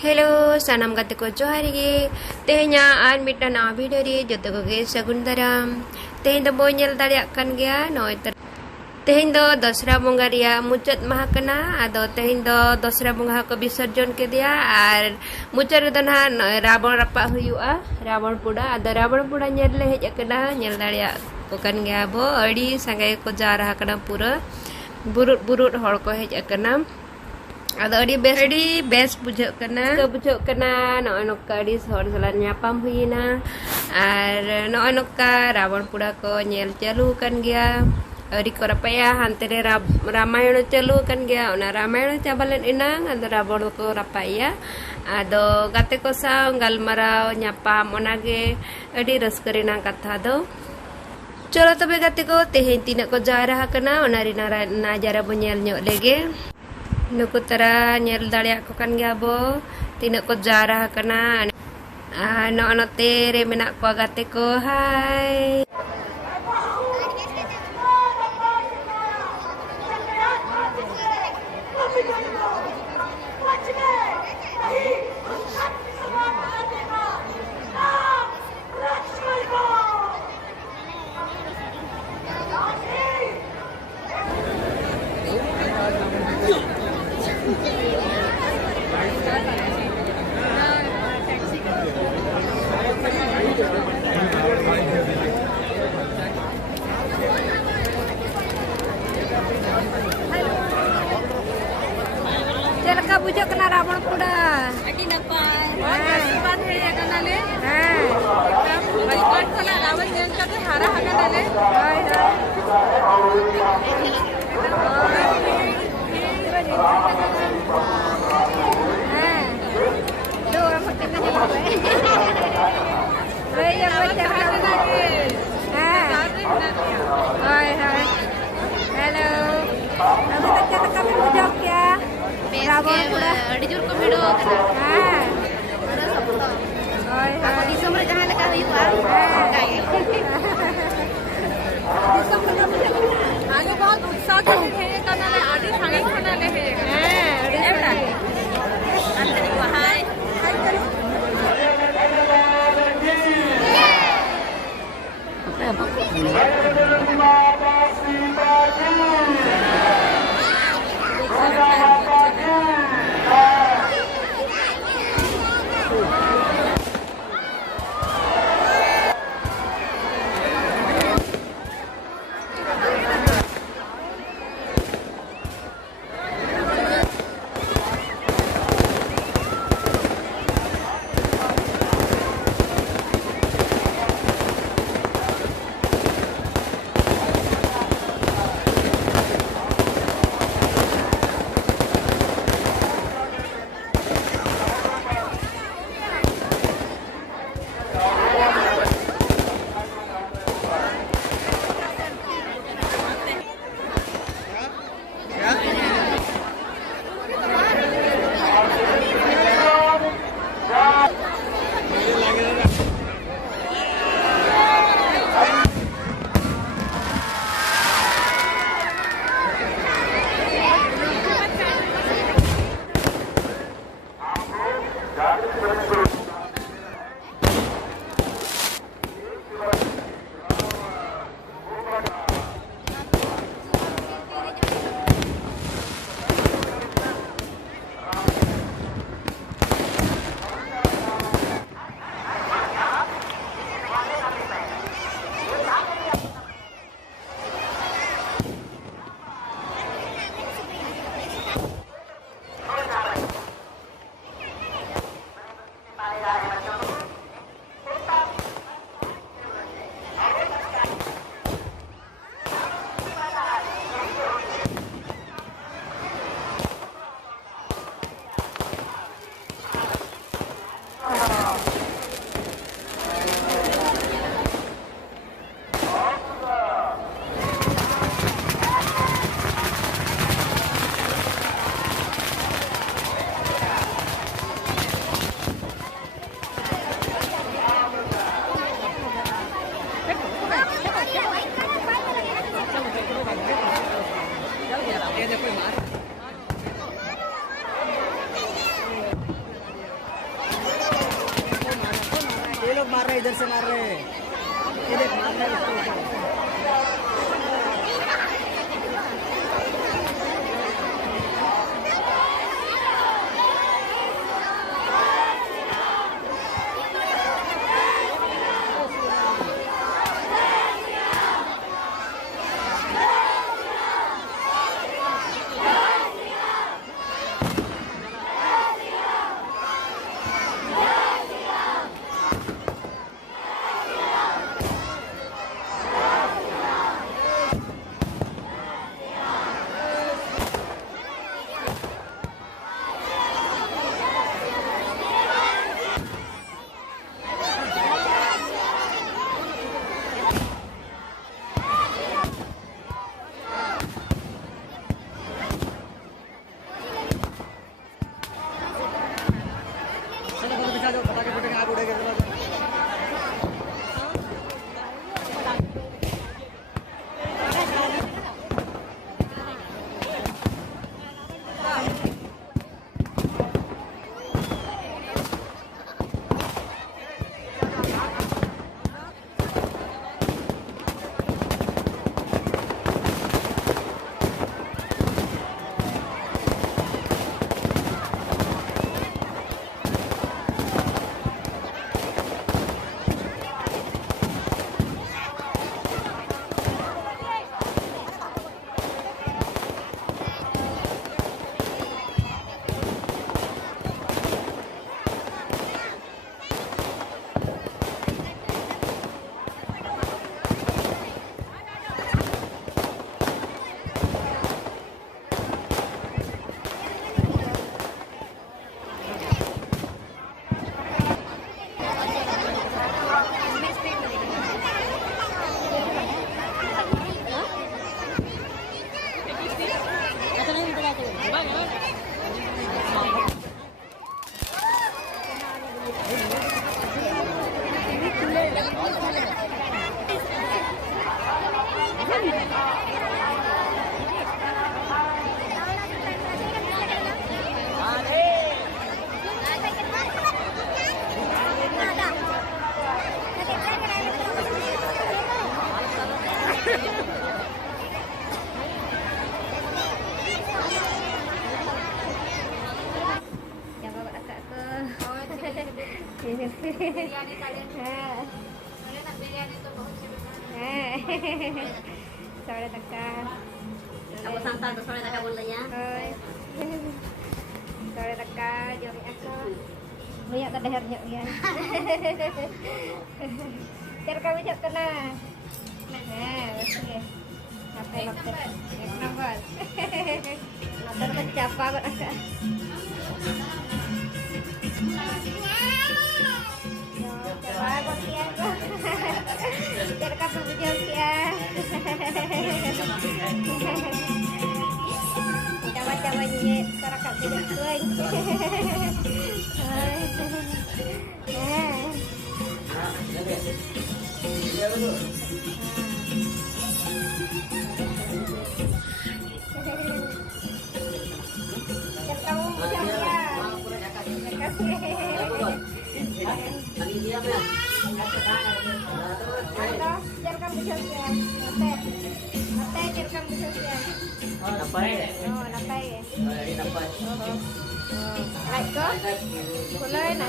Hello, sanam gate ko johar ge. Tehnya an mita na video ri joto ko ge sagun daram. Tehen do bon nyel dariak kan gya noi ter. Tehen do dosra bonga ria mucat maha kana ado tehen do dosra bonga ko bisarjon ke dia ar mucat do na rabon rapa huyua rabon puda ado rabon puda nyel le hej kana nyel dariak ko kan gya bo adi sangai ko jarah kana pura burut hor ko hej kana. Ada di best bujuk kena no anoka di sor salan nyapam huina ar no anoka rawan pura ko nyel chalu kan gya di ko rapaya hantere ramayana chalu kan gya ona ramayana chabalan inang ado rawan ko rapaya ado gate ko sa galmarao nyapam onage adi raskarina katha do cholo tobe gate ko tehen tina ko jarah kana onari na jara bonyel nyok lege nuku tara nyel dariak ko kan gya bo tinak ko jarah kana no tere menak ko agate ko hai Jelaka bujuk kena rabon kuda. Adi napai. Baat hai ya kanale. Baikot kena rabon yang kate hara haga nale. Do orang penting kan ni. Yang macam mana ni? Hai. Hello. Abis kita kami bujuk ya. Rabon kuda. Adi jur ko video kana. Ako disam re jahan leka huyua. Disam kana आगे बहुत उत्साह से है ये कनाले आदि सांगे कनाले है आदि एटा अंदर को हाय करो इधर से मार रहे हैं, ये देख मार रहे हैं उसको ऊपर। चलो फोटो दिखा दो, पटाखे फटेंगे, आग उड़ेगा चलो। Biryani kalian. Kalian nak biryani tuh bagus sih. Sore tekan. Aku santan tuh sore tak boleh ya. Sore tekan jori aku. Banyak kedehernya ya. Cara kamu cak kena. Oke. Sampai waktu. Kenapa? Motor mencapa kok agak. Coba buat dia kok. Biar kamu bujur ya. Coba-coba nyet sekarang kak tidak kuing. Biar kamu bujur ya. Biar kamu sosial, nate biar kamu sosial. Napai? Oh, napai ya. Napai. Right ko? Kulay na.